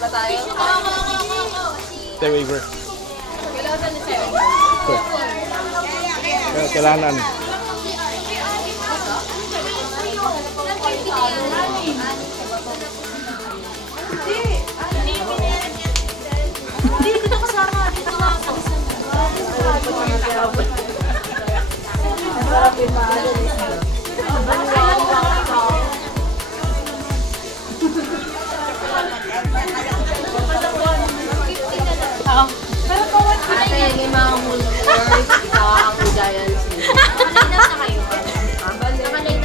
ba tayo? The waiver. Kailangan na siya. Kailangan. Hindi, dito kasama. Dito nga. Sarap yung mahalo. Pero kawat ko na yun. Yung mga Woolworths, ako Giants. Nakalinap na kayo. Nakalinap na po kayo.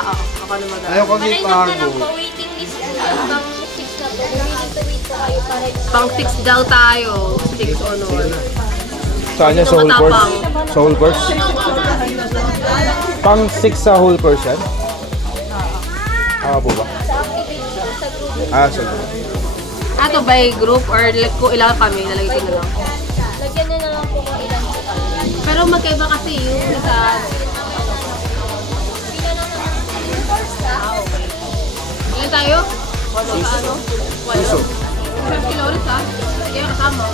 Oo, ako na mag-aaral. Ayaw ko gipago. Waiting list po. Pang 6 na po. Willing to wait po kayo para... Pang 6 daw tayo. 6 honor. Saan niya? Sa whole course? Sa whole course? Pang 6 sa whole course yan? Po ba? Sa group. Ato by group or kung ilan kami, nalagay ko na lang. Lagyan niya na lang po kung ilan po kami. Pero magkaiba kasi yung isa. Ilan tayo? Sa ano? Walo? 5 kilometers ha? Kaya kasama.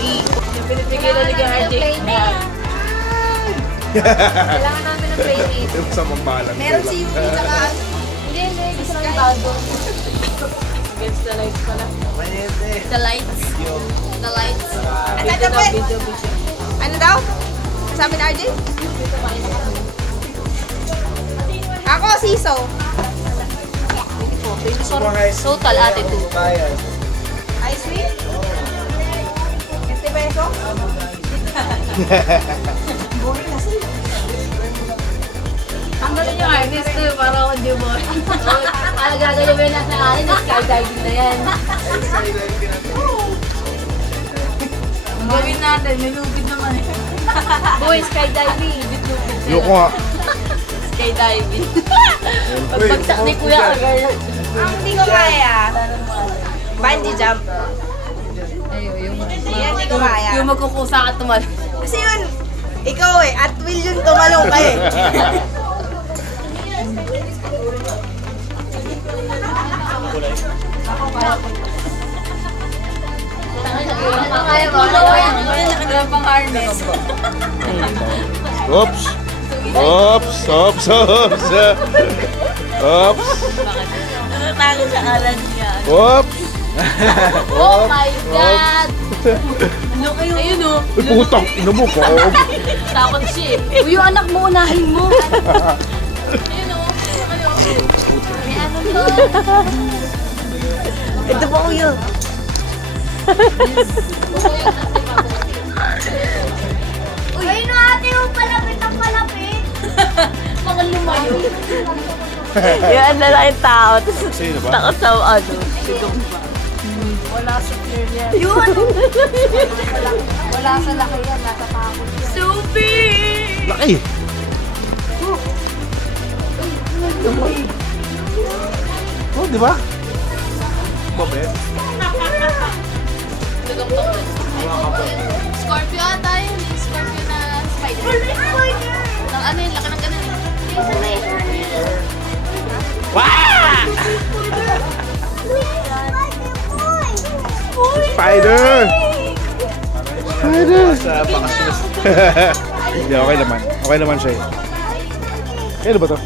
3. Yung pinipigil na liga RJ. Kailangan namin ng playmate. Yung sa pambalang. Meron si Yuki tsaka... Hindi. Gusto namin bago. Against the lights pala. The lights. The lights. Ano daw? Ano daw? Sabi na RJ? Ako, siso. Total ate 2. Ice cream? 50 peso? Tanggalin yung harness ko para ako di mo. Ang gagawin mo na sa akin, skydiving na yan. Gawin natin, may lupit naman eh. Boy, skydiving. Lupit-lupit. Yoko nga. Skydiving. Pagbagsak ni Kuya agad. Ang hindi ko kaya. Bungee jump. Ayun, yung... Yan, hindi ko kaya. Yung magkukusa ka tumal. Kasi yun, ikaw eh, at will yun tumalong ka eh. Kaya ba? Kaya nakagawa pang harness. Oops. Oops. Oops. Oops. Oops. Natago sa kalan niya. Oops. Oh my God! Ayun o. Uy, putang ina mo ko. Takot siya eh. Uy, yung anak mo, unahin mo. Ayun o. May ano to? Ito po kuya. Uy, ayun o ate, yung palapit ang palapit. Baka lumayo. Yan na lang yung tao. Sino ba? Takot sa ano. Wala sa clear yan. Yun! Wala sa laki yan, nasa takot yan. Sophie! Laki. Oh, di ba? Babe. Scorpio ata yun. Scorpio na spider. Nang ano yun, laki ng ganun eh. Spider! Spider! Sa bakasyon. Hindi, okay naman. Okay naman siya eh. Kailan ba to?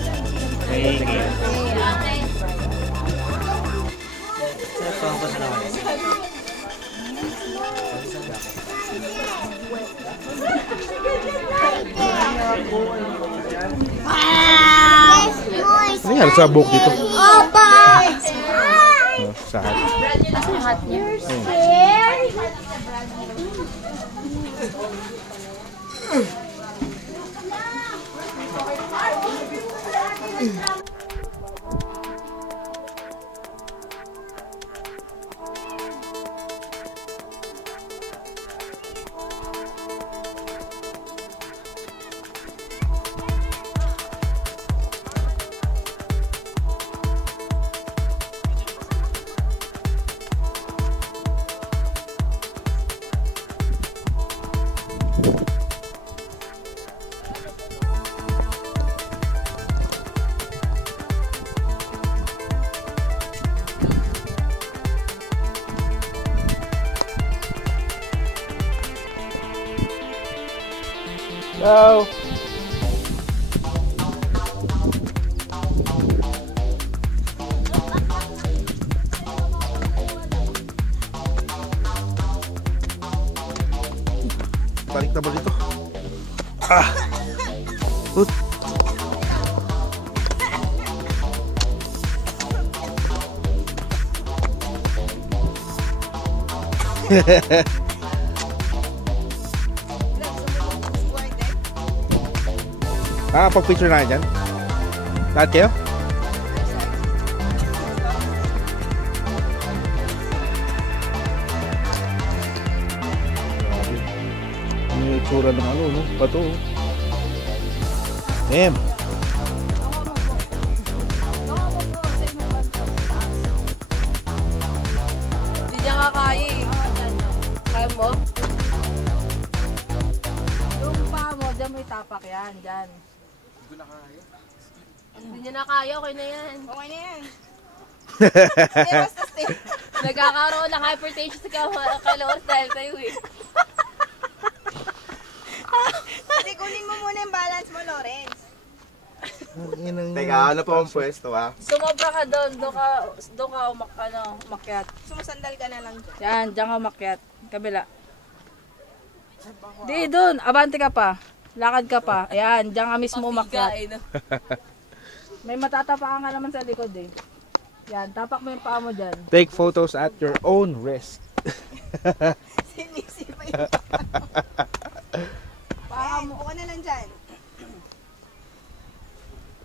Ano yan? Sa buhok dito? Opa! Sa hat. Tapos yung hat niya. Go! Balik na balik ito. Ah! Ut! Pag-picture na dyan. Lahat kayo? Grabe. Ano yung tsura ng ano, no? Bato. Damn. Hindi niya kakaya eh. Kaya mo? Yung paa mo, dyan may tapak yan, dyan. Hindi niya na kaya, okay na yan. Okay na yan. Hindi, basta stay. Nagkakaroon ng hypertension sa kalawars dahil sa'yo eh. Kasi kunin mo muna yung balance mo, Lawrence. Teka, ano pa ang pwesto ah? Sumobra ka doon, doon ka umakyat. Sumusandal ka na lang dyan. Yan, dyan ka umakyat. Kabila. Di, doon. Abante ka pa. Lakad ka pa. Ayan, dyan ka mismo umakyat. May matatapakan ka naman sa likod eh. Yan, tapak mo yung paa mo dyan. Take photos at your own risk. Sinisi pa yung paa mo. Uka na lang dyan.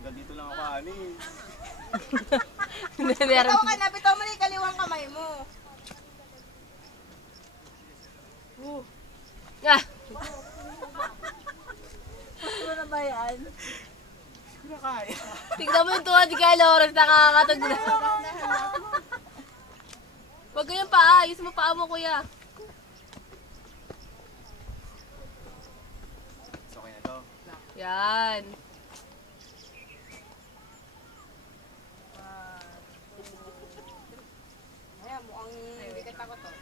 Dito lang ako, ani. Bitaw ka na, bitaw mo na yung kaliwang kamay mo. Ah! Ano na ba yan? Tignan mo yung tuwa di kay Lawrence, nakakatog na. Huwag kayong paa, ayos mo paa mo kuya. Okay na to. Yan. Ayan, mukhang hindi ka takot to.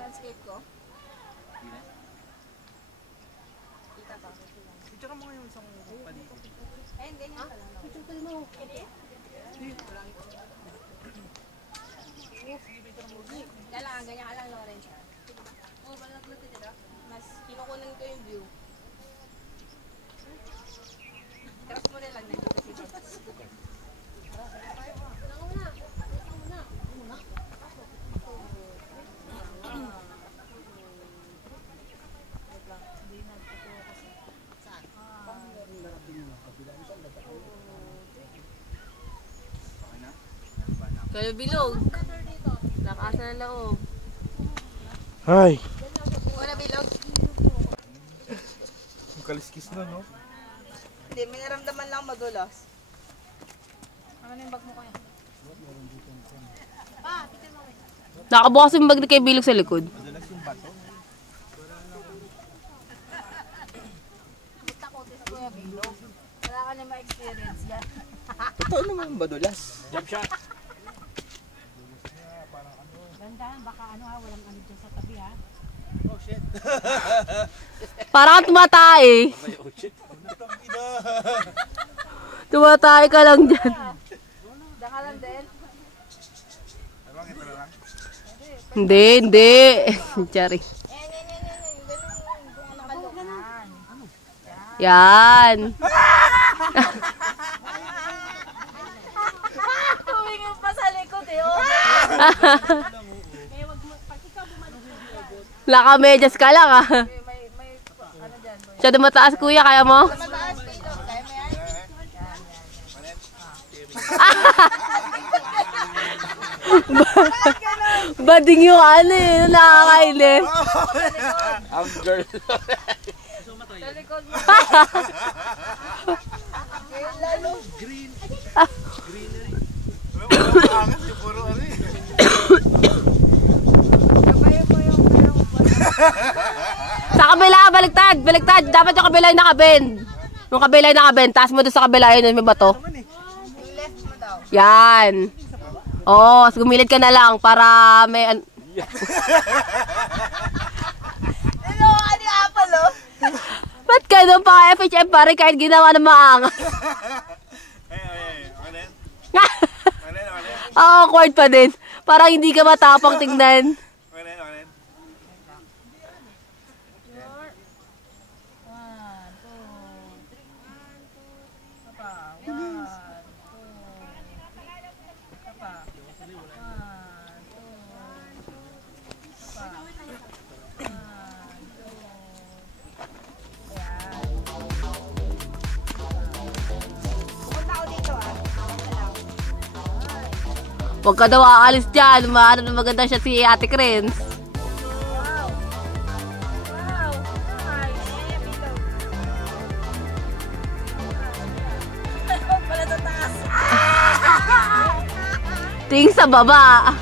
Landscape ko? Kita to. Picture mo yung isang paliko. Eh, hindi nga pala. Picture ko mo. Kailangan, ganyan ka lang, Lawrence. Mas kinukunan ko yung view. Trust mo na lang, nandito si Jones. Kayo bilog. Nakasa na loob. Ay! Wala bilog. Ang kaliskis na, no? Hindi, may naramdaman lang madulas. Ano yung bag mo kaya? Nakabukas yung bag ni kay bilog sa likod. Basta ko, tis ko yung bilog. Wala ka na ma-experience yan. Totoo naman badulas. Jump shot. Ganda, baka walang ano dyan sa tabi ha. Oh shit. Parang tumatay. Oh shit. Tumatay ka lang dyan. Daka lang din. Hindi. Sorry. Yan. Tumingin pa sa likod eh. Oh. Laka-medyas ka lang ah. May ano dyan. Siya mataas kuya, kaya mo? Mataas bilog. Kaya mo yan? Bading yung ano eh, nakakainis. Ang girl. Sa likod mo. Kabayan mo yung Sa kabila, baliktad. Dapat yung kabila yung nakabend. Yung kabila yung nakabend, taas mo doon sa kabila yun, may bato. yung left mo daw. Yan. Oo, gumilid ka na lang para may... Ano yung apple, oh? Ba't ganun pa FHM pare kahit ginawa ng maangas? Awkward pa din. Parang hindi ka matapang tingnan. Huwag ka daw aalis dyan. Maano na maganda siya si Ate Krens. Tingin sa baba.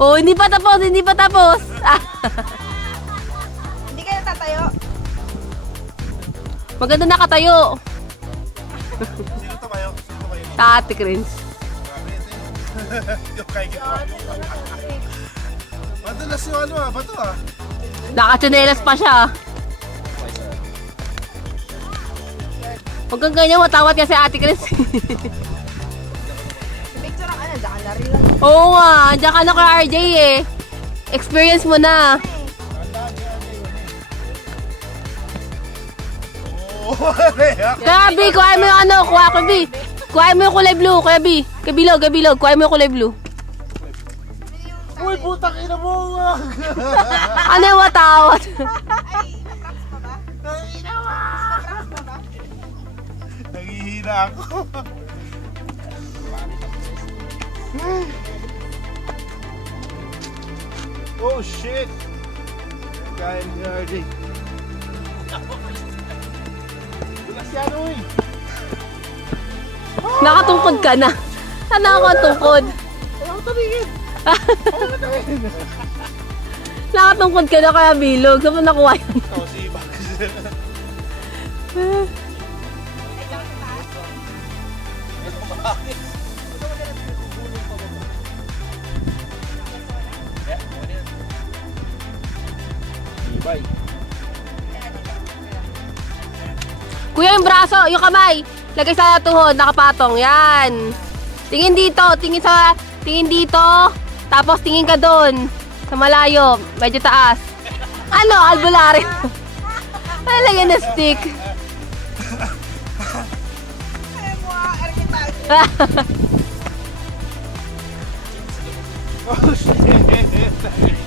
Oh, hindi pa tapos, hindi pa tapos. Hindi kayo tatayo. Maganda nakatayo. Sino tumayo? Sa Ate Krens. Madulas yung ano bato Nakachanelas pa siya. Huwag kang ganyan, matawat kasi Ate Krens. Picture ang ano, daan na rin lang. Oo nga, andyan ka na kay RJ eh. Experience mo na. Kaya B, kuha mo yung ano, kuha mo yung kulay blue, Kuya B. Kabilog, kuha mo yung kulay blue. Uy, putang ina mo! Ano yung matawat? Nangihina ako. Oh shit! Kaya ni RJ. Bulas yan, uy! Nakatungkod ka na. Saan nakatungkod? Ayaw ko tumingin! Nakatungkod ka na kaya bilog. Saan mo nakuha yun? Ako si Ibax. Bye. Kuya, yung braso, yung kamay. Lagay sa tuhod, nakapatong. Yan. Tingin dito, tingin dito. Tapos tingin ka doon. Sa malayo, medyo taas. Ano, albularyo. Ano lagyan na stick? Oh shit!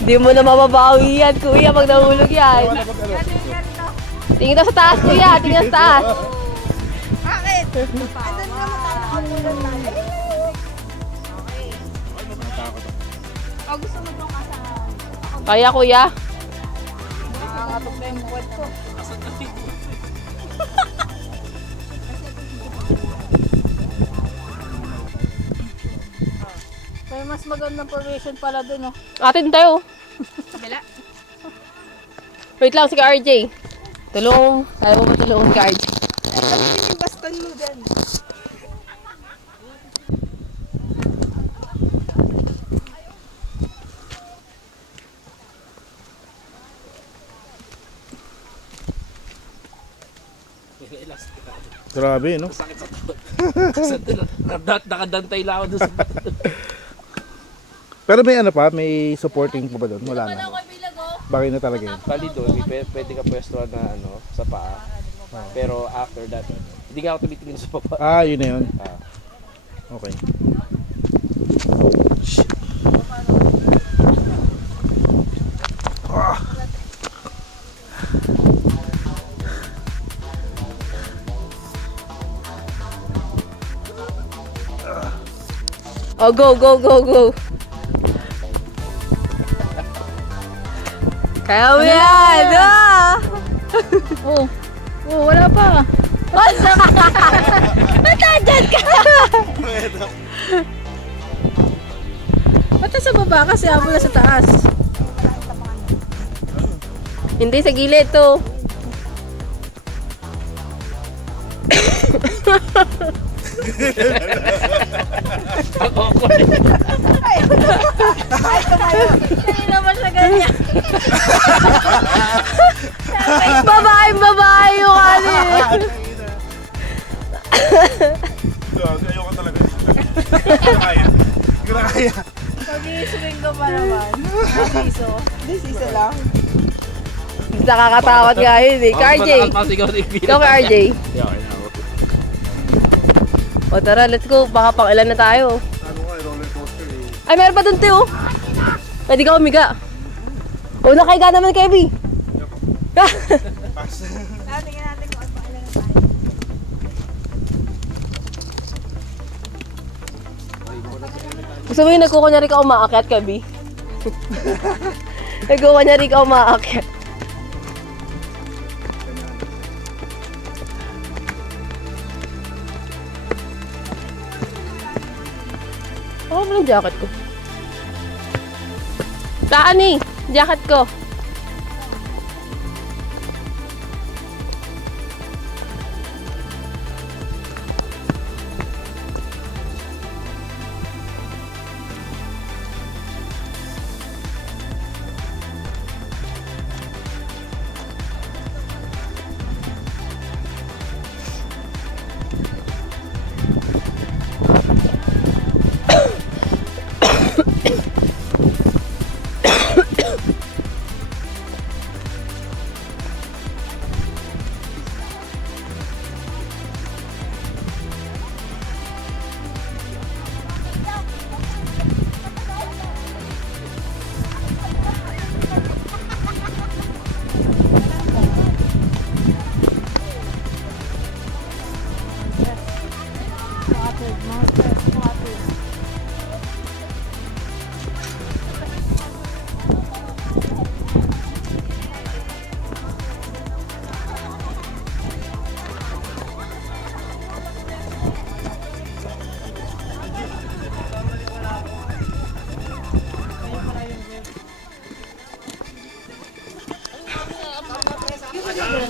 Hindi mo na mababawi yan, kuya, pag nahulog yan. Tingin daw sa taas, kuya. Tingin sa taas. Bakit? Andun nga matatakulan lang. Gusto mo itong kasama? Kaya, kuya. Nakakatok na yung buwet ko. Kaya mas magandang formation pala dun, oh. Atin tayo. Kabila. Wait lang, si RJ. Tulong. Kaya mo ba tulungan si RJ? Yung baston mo dyan. Grabe, no? Sakit sa tuhod. Nakadantay lang ako doon sa... Pero may ano pa? May supporting pa ba doon? Wala na. Bagay na talaga yun. Bali doon, pwede ka pwesto na ano, sa paa. Pero after that, hindi nga ako tumitingin sa paa. Ah, yun na yun. Okay. Oh, go. Kaya mo yan! Oh, wala pa. Ba't nandyan ka? Ba't sa baba kasi ako na sa taas? Hindi, sa gilid to. Ay, tumayo. Hindi naman siya ganyan. Babae yung ano eh. Ayoko talaga. Hindi ko kaya. Hindi ko na kaya. Pag-i-swing ko pa naman. Abiso. Isa lang. Nakakatawad nga yun eh. RJ. Ikaw ka RJ. O tara, let's go. Baka pang ilan na tayo. Ano nga, roller coaster eh. Ay, meron pa dun Teo. Pwede ka umiga. O, nakaiga naman, Kevin. Pass. Tingnan natin kung ano ilan na tayo. Gusto mo yung nagkukunyari ka umaakyat, Kevin? Nagkukunyari ka umaakyat. Oh, ano yung jacket ko? Saan eh? Jacket ko.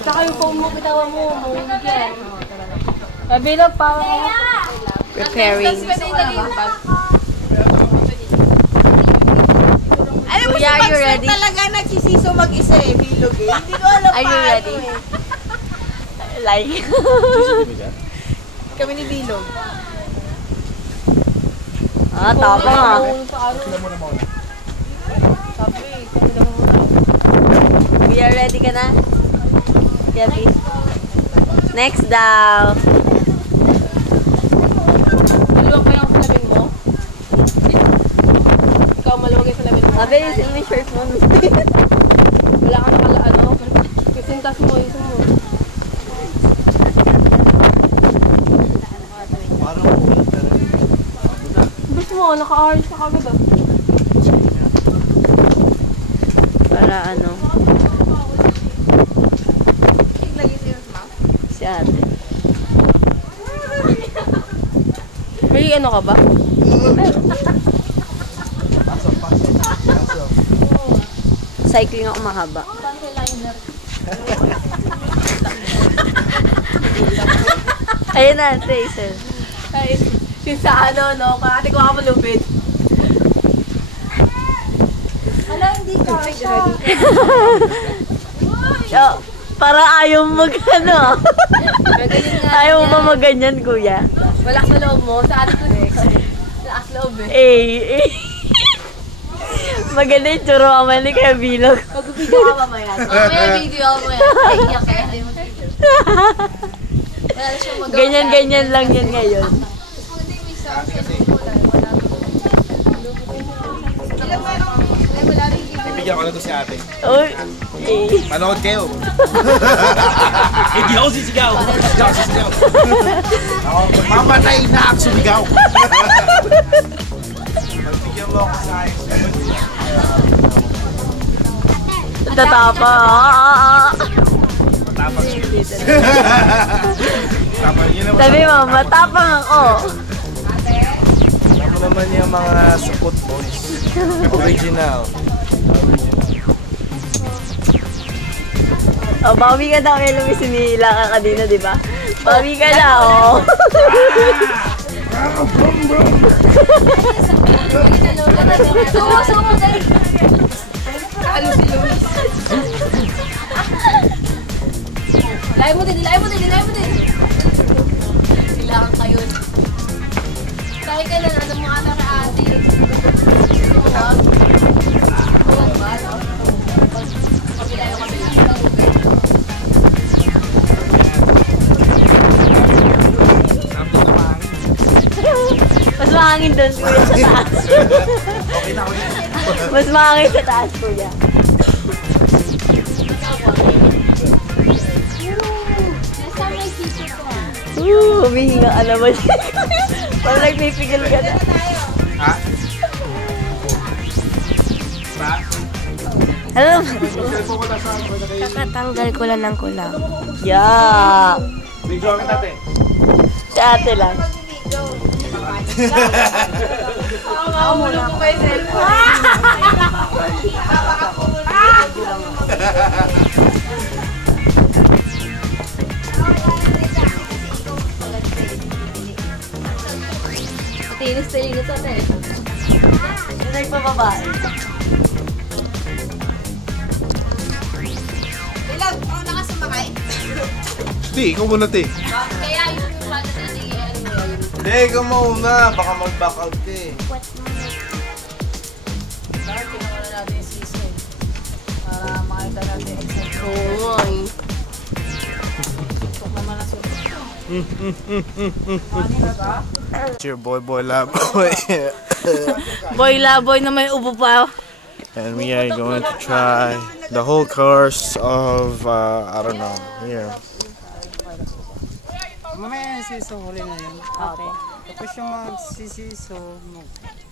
Tsaka yung phone mo, bitawa mo, yan. Bilog pa. Preparing. Alam mo, Kuya, si are you Max ready? talaga nagsisiso mag-isa eh. Bilog eh. Hindi ko alam Are you paano ready? eh. Like. Kami ni Bilog. Ah, tama nga. Kuya, ready ka na? Yabi. Next daw. Maluwag pa yung salamin mo? Ikaw maluwag yung salamin mo? Abe, yung may shirt mo. Wala ka nakala ano? Kisintas mo, yung mo. Parang ulit talaga. Bis mo, naka-orange ka kagad ah. Para ano? Si ate. May ano ka ba? Cycling ako mahaba. Ayun na, Tracer. Ay, yung sa ano, no? Ate ko ako malupit. Hala, hindi ka siya. Oh, para ayaw mag ano. Ayaw mo maganyan, kuya. Malakas na loob mo. Sa ate ko, lakas loob eh. Maganda yung tsuro ka man ni Kuya Bilog. Mag-video ka mamaya. Mamaya video mo yan. Ay, iyak kaya. Ganyan-ganyan lang yun ngayon. Ibigyan ko na to si ate. Uy, Manood kayo. Hindi ako sisigaw. Hindi ako sisigaw. Ako, mamatay na ako sumigaw. Magbigyan mo ako sa ayos. tatapa. Matapang siya. Matapang yun naman. Sabi mo, matapang ako. Alam mo naman yung mga support boys. Original. Oh, bawi ka daw, Elo. May sinila ka kanina, di ba? Bawi ka na, oh. Sumo, dali. Ano si Luis? Ilayin mo din. Kailangan kayo. Tayo ka lang, ano mo ata ka ate. Huwag ba, no? Kabila yung kabila. Mas mahangin doon, kuya, sa taas. Mas mahangin sa taas, kuya. Humihinga ka naman. Parang nagpipigil ka na. Ha? Alam mo? Kakatanggal ko lang ng kulang. Yeah. Video kami tate. Si ate lang. Ako muna ko kayo cellphone. Tinis-tinis ate. Yung nagpababae. Ilang, ako na ka sumakay. Ti, ikaw muna ti. Kaya yung pala natin, ano mo yun. Hindi, ikaw mauna. Baka mag-back out ka eh. Bakit kinawala natin yung season? Para makita natin yung example. Oo nga eh. Tok naman na sunod. Ano na ba? It's your boy Laboy. Boy laboy na may ubo pa. And we are going to try the whole course of, I don't know, here. Mamaya yung siso, huli na yun. Okay. Tapos yung magsisiso,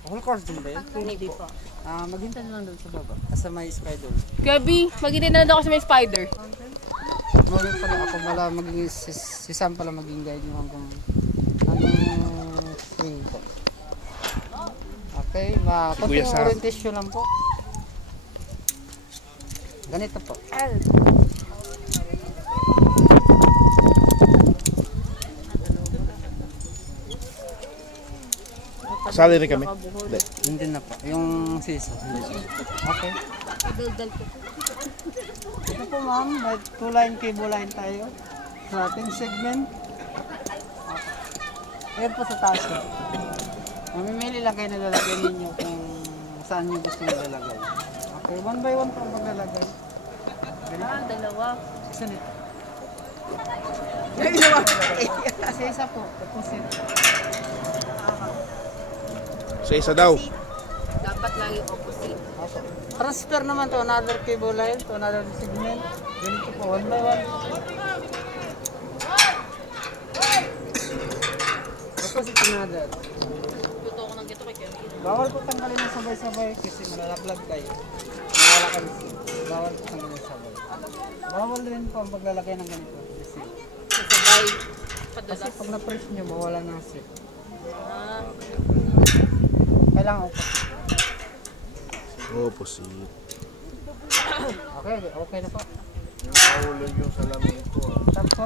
whole course din ba yun? Hindi po. Maghintay na lang doon sa baba. Kasi may spider. Gabi, magiging na ako sa may spider. Ngayon pala ako pala maging, si Sam pala maging guide yung hanggang swing po. Okay, Kuya konting Sam. orientation lang po. Ganito po. Sali rin kami. Hindi. Hindi na po. Yung siso. Hindi. Okay. Ito po ma'am, may 2-line cable line tayo. Sa ating segment. Ayan po sa taas ko. Mamimili lang kayo na lalagay ninyo kung saan nyo gusto nyo lalagay. Okay, one by one po ang paglalagay. Dalawa. Isa nito. Kasi isa po. Tapos ito. Sa isa daw. Dapat lang yung opposite. Okay. Transfer naman to another cable line to another segment. Ganito po, one by one. Tapos ito another. Tuto ko ng gito kay Kevin. Bawal po tanggalin ng sabay-sabay kasi malalaglag kayo. Mawala ka ng seal. Bawal po tanggalin ng sabay. Bawal rin po ang paglalagay ng ganito. Sabay. Kasi pag na-press nyo, mawala ng seal. Kailangan upo. Opposite. Okay, okay na po. Nahulog yung salamin ko. Tapos